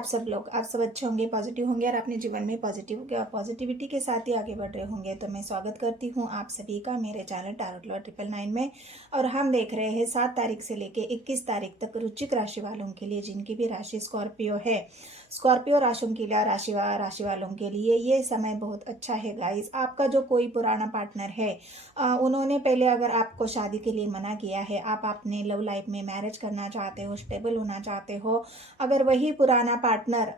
आप सब लोग, आप सब अच्छे होंगे, पॉजिटिव होंगे और अपने जीवन में पॉजिटिविटी के साथ ही आगे बढ़ रहे होंगे। तो मैं स्वागत करती हूँ आप सभी का मेरे चैनल टैरोट लॉर्ड 999 में। और हम देख रहे हैं 7 तारीख से लेके 21 तारीख तक वृश्चिक राशि वालों के लिए, जिनकी भी राशि स्कॉर्पियो है, स्कॉर्पियो राशियों के लिए, राशि वालों के लिए ये समय बहुत अच्छा है गाइस। आपका जो कोई पुराना पार्टनर है, उन्होंने पहले अगर आपको शादी के लिए मना किया है, आप अपने लव लाइफ में मैरिज करना चाहते हो, स्टेबल होना चाहते हो, अगर वही पुराना पार्टनर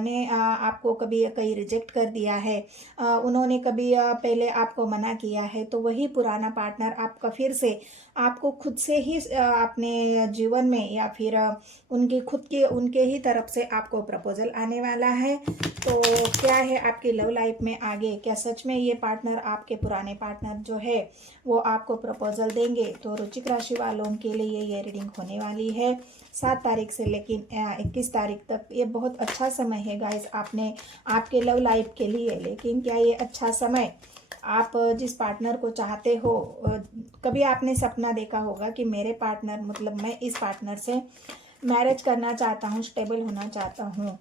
ने आपको कभी कहीं रिजेक्ट कर दिया है, उन्होंने कभी पहले आपको मना किया है, तो वही पुराना पार्टनर आपका फिर से आपको खुद से ही अपने जीवन में या फिर उनके ही तरफ से आपको प्रपोजल आने वाला है। तो क्या है आपकी लव लाइफ में आगे, क्या सच में ये पार्टनर, आपके पुराने पार्टनर जो है वो आपको प्रपोजल देंगे? तो वृश्चिक राशि वालों के लिए ये रीडिंग होने वाली है 7 तारीख से लेकिन 21 तारीख तक। ये बहुत अच्छा समय है गाइस आपके लव लाइफ के लिए। लेकिन क्या ये अच्छा समय आप जिस पार्टनर को चाहते हो, कभी आपने सपना देखा होगा कि मेरे पार्टनर, मतलब मैं इस पार्टनर से मैरिज करना चाहता हूँ, स्टेबल होना चाहता हूँ,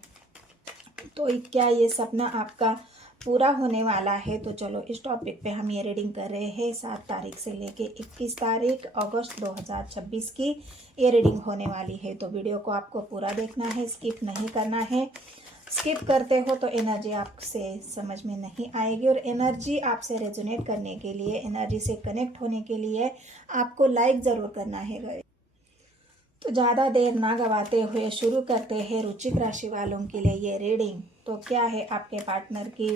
तो क्या ये सपना आपका पूरा होने वाला है? तो चलो इस टॉपिक पे हम ये रीडिंग कर रहे हैं 7 तारीख से लेके 21 तारीख अगस्त 2026 की ये रीडिंग होने वाली है। तो वीडियो को आपको पूरा देखना है, स्किप नहीं करना है। स्किप करते हो तो एनर्जी आपसे समझ में नहीं आएगी, और एनर्जी आपसे रेजोनेट करने के लिए, एनर्जी से कनेक्ट होने के लिए आपको लाइक ज़रूर करना है। तो ज़्यादा देर ना गवाते हुए शुरू करते हैं वृश्चिक राशि वालों के लिए ये रीडिंग। तो क्या है आपके पार्टनर की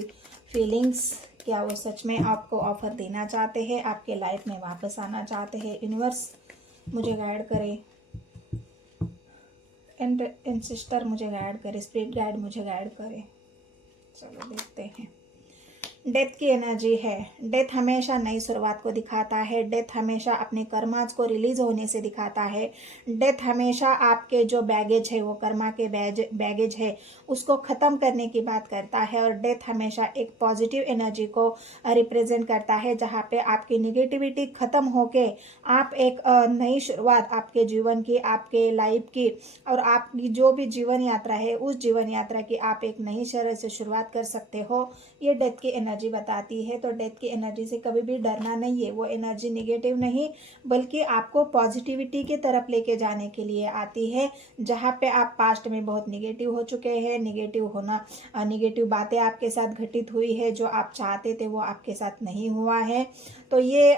फीलिंग्स, क्या वो सच में आपको ऑफर देना चाहते हैं, आपके लाइफ में वापस आना चाहते हैं? यूनिवर्स मुझे गाइड करे, एंड सिस्टर मुझे गाइड करे, स्पिरिट गाइड मुझे गाइड करे। चलो देखते हैं। डेथ की एनर्जी है। डेथ हमेशा नई शुरुआत को दिखाता है। डेथ हमेशा अपने कर्माज को रिलीज होने से दिखाता है। डेथ हमेशा आपके जो बैगेज है, वो कर्मा के बैगेज है, उसको ख़त्म करने की बात करता है। और डेथ हमेशा एक पॉजिटिव एनर्जी को रिप्रेजेंट करता है, जहाँ पे आपकी निगेटिविटी ख़त्म होके आप एक नई शुरुआत आपके जीवन की, आपके लाइफ की, और आपकी जो भी जीवन यात्रा है, उस जीवन यात्रा की आप एक नई तरह से शुरुआत कर सकते हो, ये डेथ की एनर्जी बताती है। तो डेथ की एनर्जी से कभी भी डरना नहीं है। वो एनर्जी निगेटिव नहीं, बल्कि आपको पॉजिटिविटी की तरफ लेके जाने के लिए आती है। जहाँ पे आप पास्ट में बहुत निगेटिव हो चुके हैं, निगेटिव बातें आपके साथ घटित हुई है, जो आप चाहते थे वो आपके साथ नहीं हुआ है। तो ये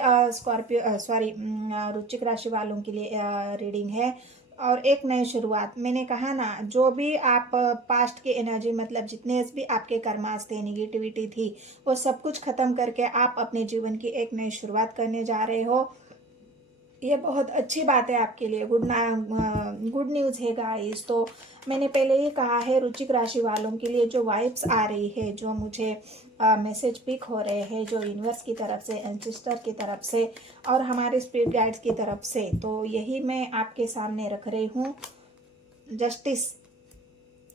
वृश्चिक राशि वालों के लिए रीडिंग है। और एक नई शुरुआत, मैंने कहा ना, जो भी आप पास्ट की एनर्जी, मतलब जितने भी आपके कर्मास थे, निगेटिविटी थी, वो सब कुछ खत्म करके आप अपने जीवन की एक नई शुरुआत करने जा रहे हो। ये बहुत अच्छी बात है आपके लिए, गुड न्यूज़ है गाइस। तो मैंने पहले ही कहा है, वृश्चिक राशि वालों के लिए जो वाइब्स आ रही है, जो मुझे मैसेज पिक हो रहे हैं, जो यूनिवर्स की तरफ से, एंसेस्टर की तरफ से और हमारे स्पिरिट गाइड्स की तरफ से, तो यही मैं आपके सामने रख रही हूँ। जस्टिस,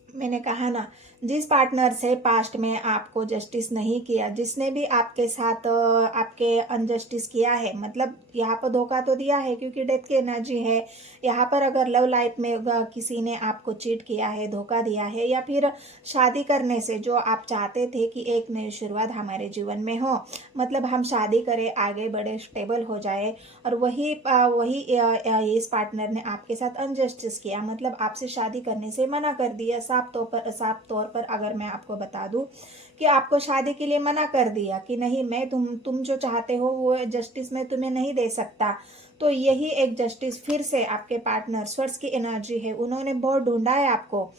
मैंने कहा ना, जिस पार्टनर से पास्ट में आपको जस्टिस नहीं किया, जिसने भी आपके साथ आपके अनजस्टिस किया है, मतलब यहाँ पर धोखा तो दिया है क्योंकि डेथ की एनर्जी है। यहाँ पर अगर लव लाइफ में किसी ने आपको चीट किया है, धोखा दिया है, या फिर शादी करने से जो आप चाहते थे कि एक नई शुरुआत हमारे जीवन में हो, मतलब हम शादी करें, आगे बढ़े, स्टेबल हो जाए, और वही इस पार्टनर ने आपके साथ अनजस्टिस किया, मतलब आपसे शादी करने से मना कर दिया। साफ तौर पर अगर मैं आपको बता दूं कि आपको शादी के लिए मना कर दिया कि नहीं, मैं तुम जो चाहते हो वो जस्टिस मैं तुम्हें नहीं दे सकता। तो यही एक जस्टिस फिर से आपके पार्टनर, स्वर्स की एनर्जी है, उन्होंने बहुत ढूंढा है आपको,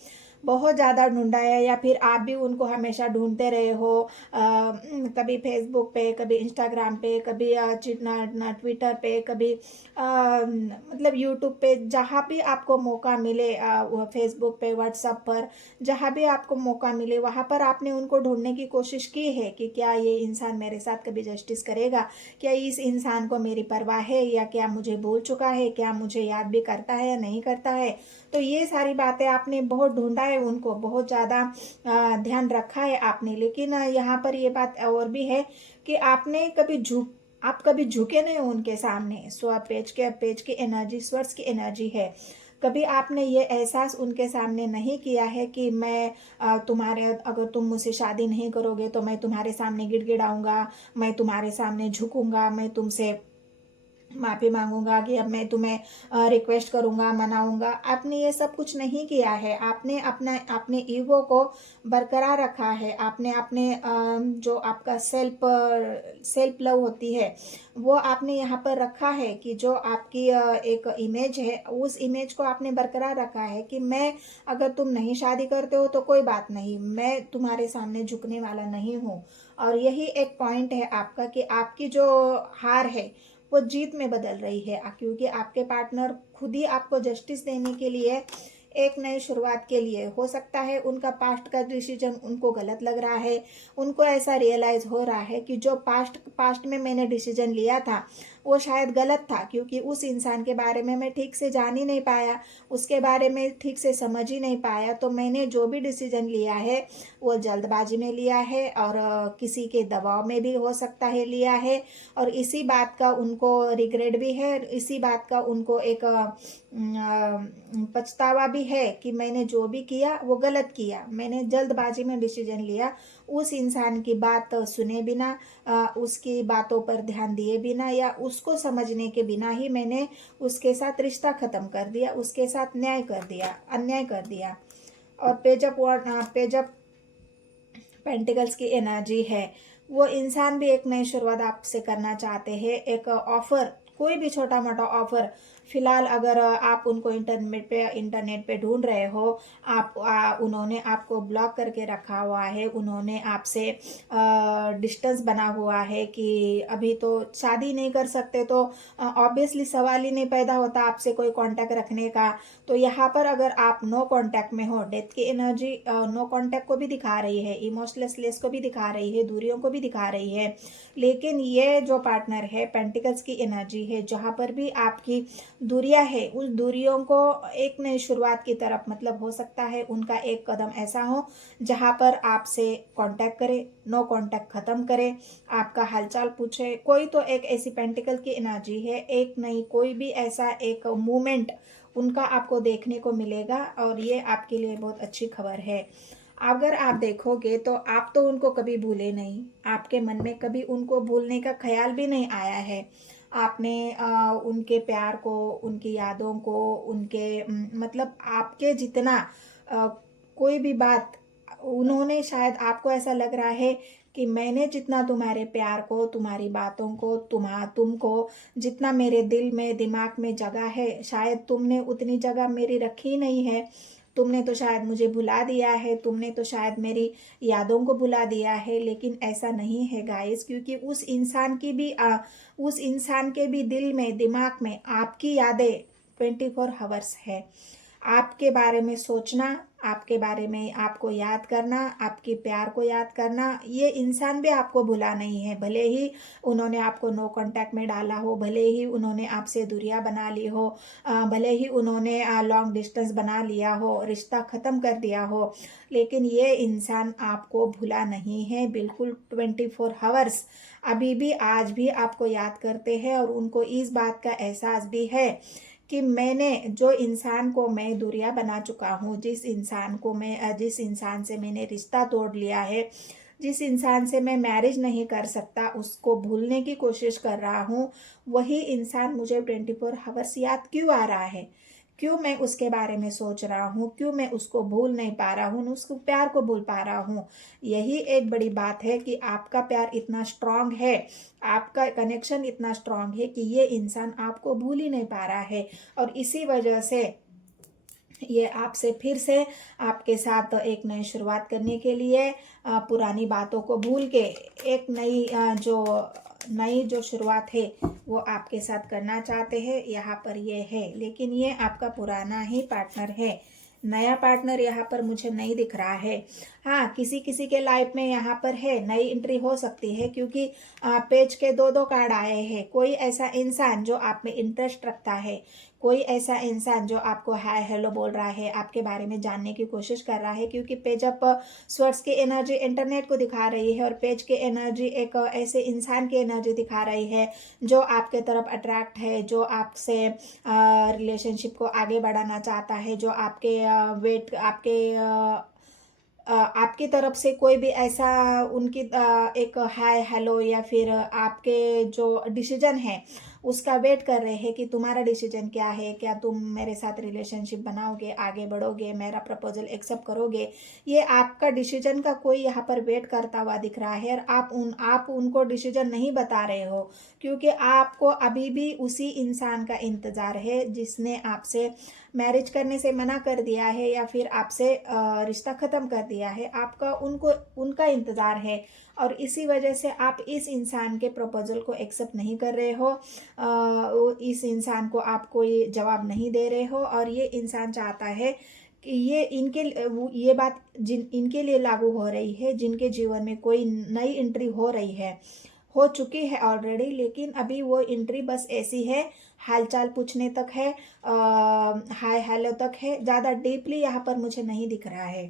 बहुत ज़्यादा ढूंढा है, या फिर आप भी उनको हमेशा ढूंढते रहे हो। कभी फेसबुक पे, कभी इंस्टाग्राम पे, कभी ट्विटर पे, कभी मतलब यूट्यूब पे, जहाँ भी आपको मौका मिले, फेसबुक पे, व्हाट्सएप पर, जहाँ भी आपको मौका मिले वहाँ पर आपने उनको ढूंढने की कोशिश की है कि क्या ये इंसान मेरे साथ कभी जस्टिस करेगा, क्या इस इंसान को मेरी परवाह है, या क्या मुझे भूल चुका है, क्या मुझे याद भी करता है या नहीं करता है। तो ये सारी बातें आपने बहुत ढूंढा है, उनको बहुत ज़्यादा ध्यान रखा है आपने। लेकिन यहाँ पर ये बात और भी है कि आप कभी झुके नहीं उनके सामने। पेज की एनर्जी, स्वर्स की एनर्जी है। कभी आपने ये एहसास उनके सामने नहीं किया है कि मैं अगर तुम मुझसे शादी नहीं करोगे तो मैं तुम्हारे सामने गिड़गिड़ाऊंगा, मैं तुम्हारे सामने झुकूंगा, मैं तुमसे माफ़ी मांगूंगा कि अब मैं तुम्हें रिक्वेस्ट करूंगा, मनाऊंगा। आपने ये सब कुछ नहीं किया है। आपने अपने ईगो को बरकरार रखा है। आपने अपने जो आपका सेल्फ लव होती है वो आपने यहाँ पर रखा है कि जो आपकी एक इमेज है, उस इमेज को आपने बरकरार रखा है कि मैं, अगर तुम नहीं शादी करते हो तो कोई बात नहीं, मैं तुम्हारे सामने झुकने वाला नहीं हूँ। और यही एक पॉइंट है आपका कि आपकी जो हार है वो जीत में बदल रही है, क्योंकि आपके पार्टनर खुद ही आपको जस्टिस देने के लिए, एक नई शुरुआत के लिए, हो सकता है उनका पास्ट का डिसीजन उनको गलत लग रहा है। उनको ऐसा रियलाइज हो रहा है कि जो पास्ट में मैंने डिसीजन लिया था वो शायद गलत था, क्योंकि उस इंसान के बारे में मैं ठीक से जान ही नहीं पाया, उसके बारे में ठीक से समझ ही नहीं पाया। तो मैंने जो भी डिसीजन लिया है वो जल्दबाजी में लिया है, और किसी के दबाव में भी हो सकता है लिया है, और इसी बात का उनको रिग्रेट भी है, इसी बात का उनको एक पछतावा भी है कि मैंने जो भी किया वो गलत किया, मैंने जल्दबाजी में डिसीजन लिया, उस इंसान की बात सुने बिना, उसकी बातों पर ध्यान दिए बिना, या उसको समझने के बिना ही मैंने उसके साथ रिश्ता ख़त्म कर दिया, उसके साथ अन्याय कर दिया। और पेजअप पेंटिकल्स की एनर्जी है, वो इंसान भी एक नई शुरुआत आपसे करना चाहते हैं। एक ऑफर, कोई भी छोटा मोटा ऑफर, फिलहाल अगर आप उनको इंटरनेट पे ढूंढ रहे हो, उन्होंने आपको ब्लॉक करके रखा हुआ है, उन्होंने आपसे डिस्टेंस बना हुआ है कि अभी तो शादी नहीं कर सकते, तो ऑब्वियसली सवाल ही नहीं पैदा होता आपसे कोई कांटेक्ट रखने का। तो यहाँ पर अगर आप नो कांटेक्ट में हो, डेथ की एनर्जी नो कांटेक्ट को भी दिखा रही है, इमोशनलेस को भी दिखा रही है, दूरियों को भी दिखा रही है। लेकिन ये जो पार्टनर है, पेंटिकल्स की एनर्जी है, जहाँ पर भी आपकी दूरियां है, उस दूरियों को एक नई शुरुआत की तरफ, मतलब हो सकता है उनका एक कदम ऐसा हो जहाँ पर आपसे कांटेक्ट करे, नो कांटेक्ट खत्म करे, आपका हालचाल पूछे। कोई तो एक ऐसी पेंटिकल की एनर्जी है, एक नहीं कोई भी ऐसा एक मूवमेंट उनका आपको देखने को मिलेगा, और ये आपके लिए बहुत अच्छी खबर है। अगर आप देखोगे तो आप तो उनको कभी भूले नहीं, आपके मन में कभी उनको भूलने का ख्याल भी नहीं आया है। आपने उनके प्यार को, उनकी यादों को, मतलब आपके जितना अ, कोई भी बात, उन्होंने शायद, आपको ऐसा लग रहा है कि मैंने जितना तुम्हारे प्यार को, तुम्हारी बातों को, तुमको जितना मेरे दिल में, दिमाग में जगह है, शायद तुमने उतनी जगह मेरी रखी नहीं है। तुमने तो शायद मुझे भुला दिया है, तुमने तो शायद मेरी यादों को भुला दिया है। लेकिन ऐसा नहीं है गाइस, क्योंकि उस इंसान के भी दिल में, दिमाग में आपकी यादें 24 आवर्स है। आपके बारे में सोचना, आपके बारे में आपको याद करना, आपके प्यार को याद करना, ये इंसान भी आपको भुला नहीं है। भले ही उन्होंने आपको नो कांटेक्ट में डाला हो, भले ही उन्होंने आपसे दूरियां बना ली हो, भले ही उन्होंने लॉन्ग डिस्टेंस बना लिया हो, रिश्ता ख़त्म कर दिया हो, लेकिन ये इंसान आपको भुला नहीं है बिल्कुल। 24 आवर्स अभी भी, आज भी आपको याद करते हैं, और उनको इस बात का एहसास भी है कि मैंने जो इंसान को मैं दूरियां बना चुका हूँ, जिस इंसान से मैंने रिश्ता तोड़ लिया है, जिस इंसान से मैं मैरिज नहीं कर सकता, उसको भूलने की कोशिश कर रहा हूँ, वही इंसान मुझे 24 आवर्स याद क्यों आ रहा है, क्यों मैं उसके बारे में सोच रहा हूँ, क्यों मैं उसको भूल नहीं पा रहा हूँ, उसको प्यार को भूल पा रहा हूँ। यही एक बड़ी बात है कि आपका प्यार इतना स्ट्रांग है, आपका कनेक्शन इतना स्ट्रांग है कि ये इंसान आपको भूल ही नहीं पा रहा है। और इसी वजह से ये आपसे फिर से आपके साथ एक नई शुरुआत करने के लिए, पुरानी बातों को भूल के एक नई जो शुरुआत है वो आपके साथ करना चाहते हैं। यहाँ पर ये है, लेकिन ये आपका पुराना ही पार्टनर है, नया पार्टनर यहाँ पर मुझे नहीं दिख रहा है। हाँ, किसी किसी के लाइफ में यहाँ पर है, नई एंट्री हो सकती है, क्योंकि पेज के दो कार्ड आए हैं। कोई ऐसा इंसान जो आप में इंटरेस्ट रखता है, कोई ऐसा इंसान जो आपको हाय हेलो बोल रहा है, आपके बारे में जानने की कोशिश कर रहा है, क्योंकि पेज अप स्वर्ड्स की एनर्जी इंटरनेट को दिखा रही है और पेज की एनर्जी एक ऐसे इंसान की एनर्जी दिखा रही है जो आपके तरफ अट्रैक्ट है, जो आपसे रिलेशनशिप को आगे बढ़ाना चाहता है, जो आपके वेट आपकी तरफ से कोई भी ऐसा उनकी एक हाय हेलो या फिर आपके जो डिसीजन है उसका वेट कर रहे हैं कि तुम्हारा डिसीजन क्या है, क्या तुम मेरे साथ रिलेशनशिप बनाओगे, आगे बढ़ोगे, मेरा प्रपोजल एक्सेप्ट करोगे। ये आपका डिसीजन का कोई यहाँ पर वेट करता हुआ दिख रहा है और आप उनको डिसीजन नहीं बता रहे हो, क्योंकि आपको अभी भी उसी इंसान का इंतजार है जिसने आपसे मैरिज करने से मना कर दिया है या फिर आपसे रिश्ता ख़त्म कर दिया है। आपका उनको उनका इंतज़ार है और इसी वजह से आप इस इंसान के प्रपोजल को एक्सेप्ट नहीं कर रहे हो। इस इंसान को आप कोई जवाब नहीं दे रहे हो और ये इंसान चाहता है कि ये बात इनके लिए लागू हो रही है जिनके जीवन में कोई नई एंट्री हो रही है, हो चुकी है ऑलरेडी, लेकिन अभी वो एंट्री बस ऐसी है, हालचाल पूछने तक है, हाय हेलो तक है, ज़्यादा डीपली यहाँ पर मुझे नहीं दिख रहा है।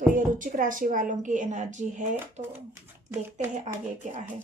तो ये वृश्चिक राशि वालों की एनर्जी है, तो देखते हैं आगे क्या है।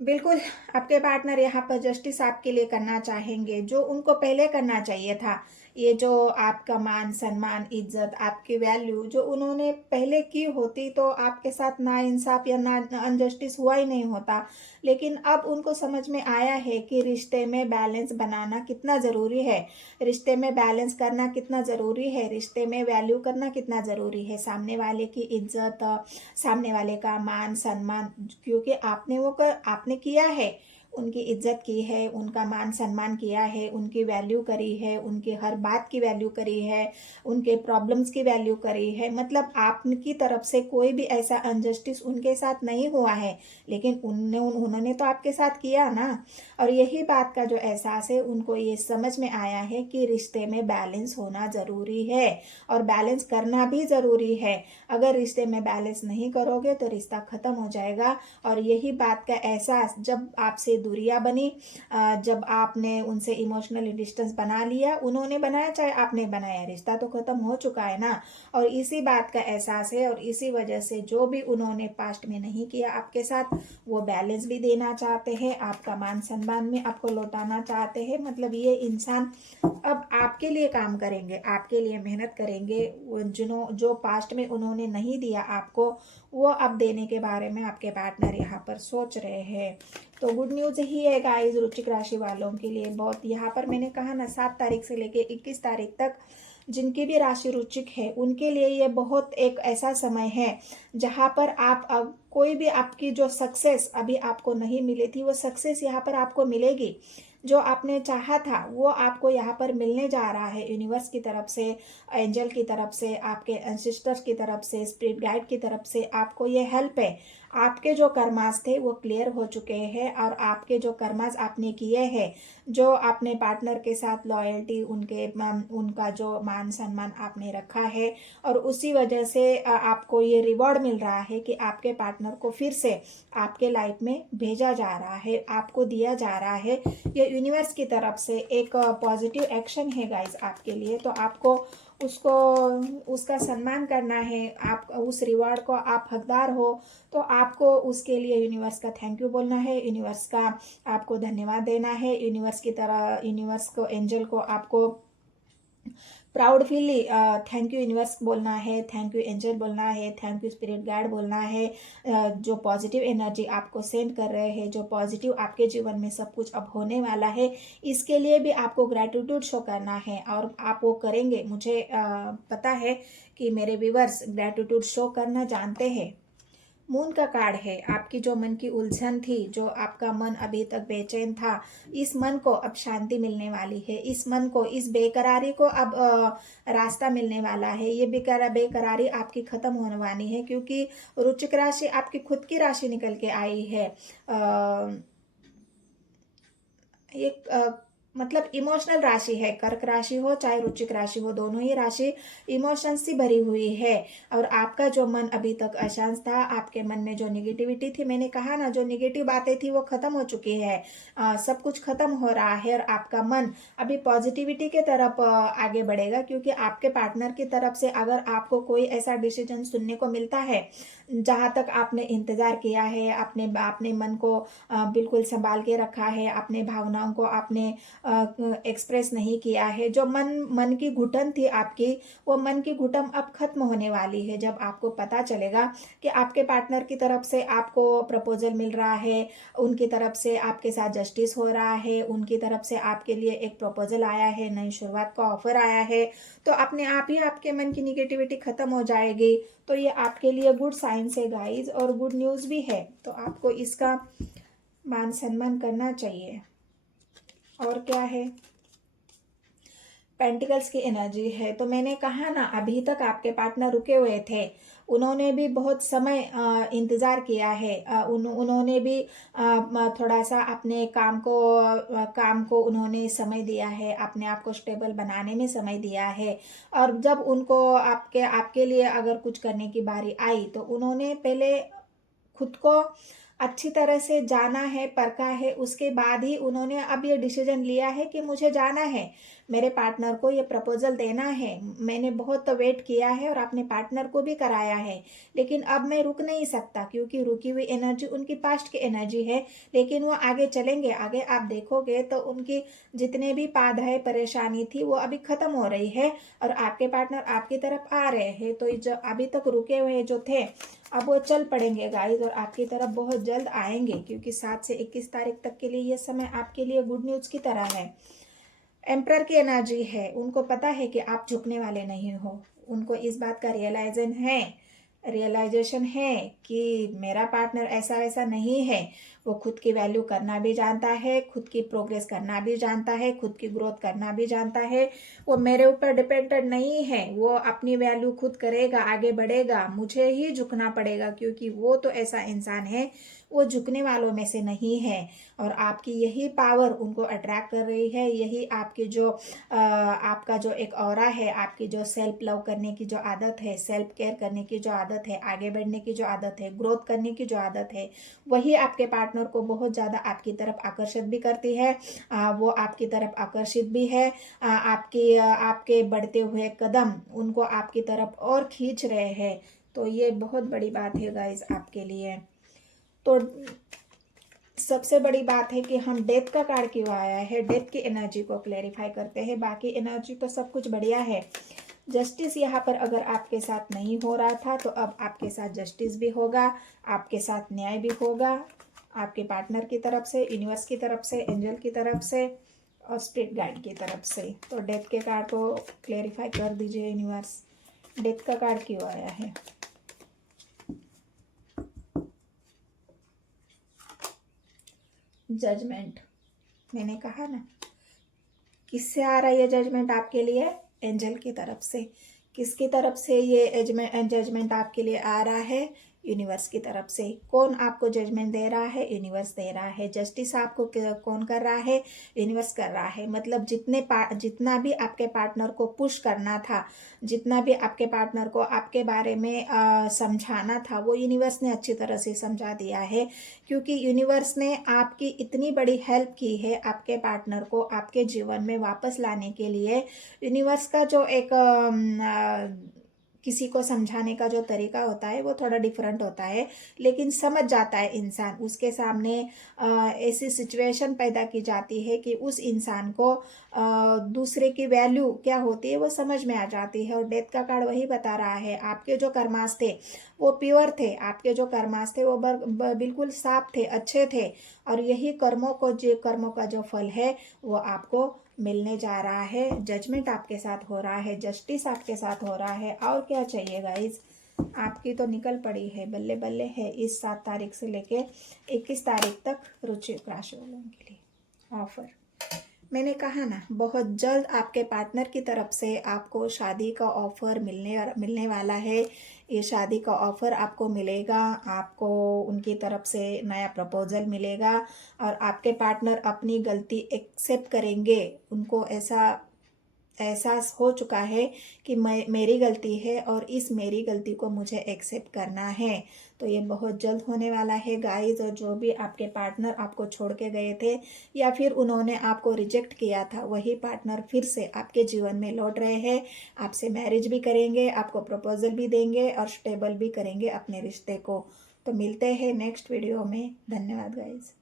बिल्कुल, आपके पार्टनर यहाँ पर जस्टिस आपके लिए करना चाहेंगे, जो उनको पहले करना चाहिए था। ये जो आपका मान सम्मान, इज्जत, आपकी वैल्यू जो उन्होंने पहले की होती तो आपके साथ नाइंसाफ या ना अनजस्टिस हुआ ही नहीं होता। लेकिन अब उनको समझ में आया है कि रिश्ते में बैलेंस बनाना कितना ज़रूरी है, रिश्ते में बैलेंस करना कितना ज़रूरी है, रिश्ते में वैल्यू करना कितना ज़रूरी है, सामने वाले की इज्जत, सामने वाले का मान सम्मान, क्योंकि आपने किया है, उनकी इज्जत की है, उनका मान सम्मान किया है, उनकी वैल्यू करी है, उनकी हर बात की वैल्यू करी है, उनके प्रॉब्लम्स की वैल्यू करी है। मतलब आपकी तरफ से कोई भी ऐसा अनजस्टिस उनके साथ नहीं हुआ है, लेकिन उन्होंने तो आपके साथ किया ना। और यही बात का जो एहसास है, उनको ये समझ में आया है कि रिश्ते में बैलेंस होना ज़रूरी है और बैलेंस करना भी ज़रूरी है। अगर रिश्ते में बैलेंस नहीं करोगे तो रिश्ता ख़त्म हो जाएगा। और यही बात का एहसास जब आपसे दूरियां बनी, जब आपने उनसे इमोशनली डिस्टेंस बना लिया, उन्होंने बनाया चाहे आपने बनाया, रिश्ता तो ख़त्म हो चुका है ना। और इसी बात का एहसास है और इसी वजह से जो भी उन्होंने पास्ट में नहीं किया आपके साथ, वो बैलेंस भी देना चाहते हैं, आपका मान सम्मान में आपको लौटाना चाहते हैं। मतलब ये इंसान अब आपके लिए काम करेंगे, आपके लिए मेहनत करेंगे। जो पास्ट में उन्होंने नहीं दिया आपको, वो अब देने के बारे में आपके पार्टनर यहाँ पर सोच रहे हैं। तो गुड न्यूज़ ही है गाइस वृश्चिक राशि वालों के लिए। बहुत यहाँ पर मैंने कहा ना 7 तारीख से लेके 21 तारीख तक जिनकी भी राशि वृश्चिक है उनके लिए ये बहुत एक ऐसा समय है जहाँ पर आप अब कोई भी आपकी जो सक्सेस अभी आपको नहीं मिली थी, वो सक्सेस यहाँ पर आपको मिलेगी। जो आपने चाहा था वो आपको यहाँ पर मिलने जा रहा है, यूनिवर्स की तरफ से, एंजल की तरफ से, आपके एंसेस्टर्स की तरफ से, स्पिरिट गाइड की तरफ से आपको ये हेल्प है। आपके जो कर्मास थे वो क्लियर हो चुके हैं और आपके जो कर्मास आपने किए हैं, जो आपने पार्टनर के साथ लॉयल्टी, उनका जो मान सम्मान आपने रखा है, और उसी वजह से आपको ये रिवॉर्ड मिल रहा है कि आपके पार्टनर को फिर से आपके लाइफ में भेजा जा रहा है, आपको दिया जा रहा है। ये यूनिवर्स की तरफ से एक पॉजिटिव एक्शन है गाइस आपके लिए। तो आपको उसको उसका सम्मान करना है, आप उस रिवार्ड को आप हकदार हो, तो आपको उसके लिए यूनिवर्स का थैंक यू बोलना है, यूनिवर्स का आपको धन्यवाद देना है। यूनिवर्स की तरह यूनिवर्स को, एंजल को आपको प्राउडफुली थैंक यू यूनिवर्स बोलना है, थैंक यू एंजल बोलना है, थैंक यू स्पिरिट गाइड बोलना है। जो पॉजिटिव एनर्जी आपको सेंड कर रहे हैं, जो पॉजिटिव आपके जीवन में सब कुछ अब होने वाला है, इसके लिए भी आपको ग्रैटिट्यूड शो करना है और आप वो करेंगे। मुझे पता है कि मेरे व्यूअर्स ग्रैटिट्यूड शो करना जानते हैं। मून का कार्ड है, आपकी जो मन की उलझन थी, जो आपका मन अभी तक बेचैन था, इस मन को अब शांति मिलने वाली है। इस मन को, इस बेकरारी को अब रास्ता मिलने वाला है। ये बेकरारी आपकी खत्म होने वाली है, क्योंकि वृश्चिक राशि आपकी खुद की राशि निकल के आई है। एक मतलब इमोशनल राशि है। कर्क राशि हो चाहे वृश्चिक राशि हो, दोनों ही राशि इमोशंस से भरी हुई है। और आपका जो मन अभी तक अशांत था, आपके मन में जो निगेटिविटी थी, मैंने कहा ना जो निगेटिव बातें थी वो खत्म हो चुकी है। सब कुछ खत्म हो रहा है और आपका मन अभी पॉजिटिविटी के तरफ आगे बढ़ेगा। क्योंकि आपके पार्टनर की तरफ से अगर आपको कोई ऐसा डिसीजन सुनने को मिलता है जहाँ तक आपने इंतजार किया है, अपने अपने मन को बिल्कुल संभाल के रखा है, अपने भावनाओं को आपने एक्सप्रेस नहीं किया है, जो मन की घुटन थी आपकी, वो मन की घुटन अब खत्म होने वाली है। जब आपको पता चलेगा कि आपके पार्टनर की तरफ से आपको प्रपोजल मिल रहा है, उनकी तरफ से आपके साथ जस्टिस हो रहा है, उनकी तरफ से आपके लिए एक प्रपोजल आया है, नई शुरुआत का ऑफर आया है, तो अपने आप ही आपके मन की निगेटिविटी खत्म हो जाएगी। तो ये आपके लिए गुड साइंस है गाइज, और गुड न्यूज़ भी है। तो आपको इसका मान सम्मान करना चाहिए। और क्या है, पेंटिकल्स की एनर्जी है। तो मैंने कहा ना अभी तक आपके पार्टनर रुके हुए थे, उन्होंने भी बहुत समय इंतज़ार किया है। उन्होंने भी थोड़ा सा अपने काम को उन्होंने समय दिया है, अपने आप को स्टेबल बनाने में समय दिया है। और जब उनको आपके लिए अगर कुछ करने की बारी आई तो उन्होंने पहले खुद को अच्छी तरह से जाना है, परखा है, उसके बाद ही उन्होंने अब ये डिसीजन लिया है कि मुझे जाना है, मेरे पार्टनर को ये प्रपोजल देना है। मैंने बहुत वेट किया है और अपने पार्टनर को भी कराया है, लेकिन अब मैं रुक नहीं सकता। क्योंकि रुकी हुई एनर्जी उनकी पास्ट की एनर्जी है, लेकिन वो आगे चलेंगे। आगे आप देखोगे तो उनकी जितने भी बाधाएं परेशानी थी वो अभी खत्म हो रही है और आपके पार्टनर आपकी तरफ आ रहे हैं। तो जो अभी तक रुके हुए जो थे अब वो चल पड़ेंगे गाइस, और आपकी तरफ बहुत जल्द आएंगे। क्योंकि 7 से 21 तारीख तक के लिए ये समय आपके लिए गुड न्यूज़ की तरह है। एम्परर की एनर्जी है, उनको पता है कि आप झुकने वाले नहीं हो, उनको इस बात का रियलाइजेशन है कि मेरा पार्टनर ऐसा वैसा नहीं है। वो खुद की वैल्यू करना भी जानता है, खुद की प्रोग्रेस करना भी जानता है, खुद की ग्रोथ करना भी जानता है। वो मेरे ऊपर डिपेंडेंट नहीं है, वो अपनी वैल्यू खुद करेगा, आगे बढ़ेगा, मुझे ही झुकना पड़ेगा। क्योंकि वो तो ऐसा इंसान है, वो झुकने वालों में से नहीं है। और आपकी यही पावर उनको अट्रैक्ट कर रही है। यही आपकी जो आपका जो एक ऑरा है, आपकी जो सेल्फ लव करने की जो आदत है, सेल्फ केयर करने की जो आदत है, आगे बढ़ने की जो आदत है, ग्रोथ करने की जो आदत है, वही आपके पार्टनर को बहुत ज़्यादा आपकी तरफ आकर्षित भी करती है। वो आपकी तरफ आकर्षित भी है। आपके बढ़ते हुए कदम उनको आपकी तरफ और खींच रहे हैं। तो ये बहुत बड़ी बात है गाइज आपके लिए। तो सबसे बड़ी बात है कि हम डेथ का कार्ड क्यों आया है, डेथ की एनर्जी को क्लेरिफाई करते हैं। बाकी एनर्जी तो सब कुछ बढ़िया है। जस्टिस यहाँ पर अगर आपके साथ नहीं हो रहा था तो अब आपके साथ जस्टिस भी होगा, आपके साथ न्याय भी होगा, आपके पार्टनर की तरफ से, यूनिवर्स की तरफ से, एंजल की तरफ से और स्पिरिट गाइड की तरफ से। तो डेथ के कार्ड को क्लेरिफाई कर दीजिए यूनिवर्स, डेथ का कार्ड क्यों आया है। जजमेंट, मैंने कहा ना किससे आ रहा है ये जजमेंट आपके लिए, एंजल की तरफ से। किसकी तरफ से ये जजमेंट आपके लिए आ रहा है, यूनिवर्स की तरफ से। कौन आपको जजमेंट दे रहा है, यूनिवर्स दे रहा है। जस्टिस आपको कौन कर रहा है, यूनिवर्स कर रहा है। मतलब जितना भी आपके पार्टनर को पुश करना था, जितना भी आपके पार्टनर को आपके बारे में समझाना था, वो यूनिवर्स ने अच्छी तरह से समझा दिया है। क्योंकि यूनिवर्स ने आपकी इतनी बड़ी हेल्प की है आपके पार्टनर को आपके जीवन में वापस लाने के लिए। यूनिवर्स का जो एक किसी को समझाने का जो तरीका होता है वो थोड़ा डिफरेंट होता है, लेकिन समझ जाता है इंसान। उसके सामने ऐसी सिचुएशन पैदा की जाती है कि उस इंसान को दूसरे की वैल्यू क्या होती है वो समझ में आ जाती है। और डेथ का कार्ड वही बता रहा है, आपके जो कर्मास थे वो प्योर थे, आपके जो कर्मास थे वो बिल्कुल साफ थे, अच्छे थे। और यही कर्मों का जो फल है वो आपको मिलने जा रहा है। जजमेंट आपके साथ हो रहा है, जस्टिस आपके साथ हो रहा है। और क्या चाहिए गाइज, आपकी तो निकल पड़ी है, बल्ले बल्ले है। इस 7 तारीख से लेके 21 तारीख तक वृश्चिक राशि वालों के लिए ऑफर। मैंने कहा ना, बहुत जल्द आपके पार्टनर की तरफ से आपको शादी का ऑफ़र मिलने वाला है। ये शादी का ऑफ़र आपको मिलेगा, आपको उनकी तरफ से नया प्रपोज़ल मिलेगा और आपके पार्टनर अपनी गलती एक्सेप्ट करेंगे। उनको ऐसा एहसास हो चुका है कि मेरी गलती है और इस मेरी गलती को मुझे एक्सेप्ट करना है। तो ये बहुत जल्द होने वाला है गाइस। और जो भी आपके पार्टनर आपको छोड़ के गए थे या फिर उन्होंने आपको रिजेक्ट किया था, वही पार्टनर फिर से आपके जीवन में लौट रहे हैं। आपसे मैरिज भी करेंगे, आपको प्रपोजल भी देंगे और स्टेबल भी करेंगे अपने रिश्ते को। तो मिलते हैं नेक्स्ट वीडियो में। धन्यवाद गाइस।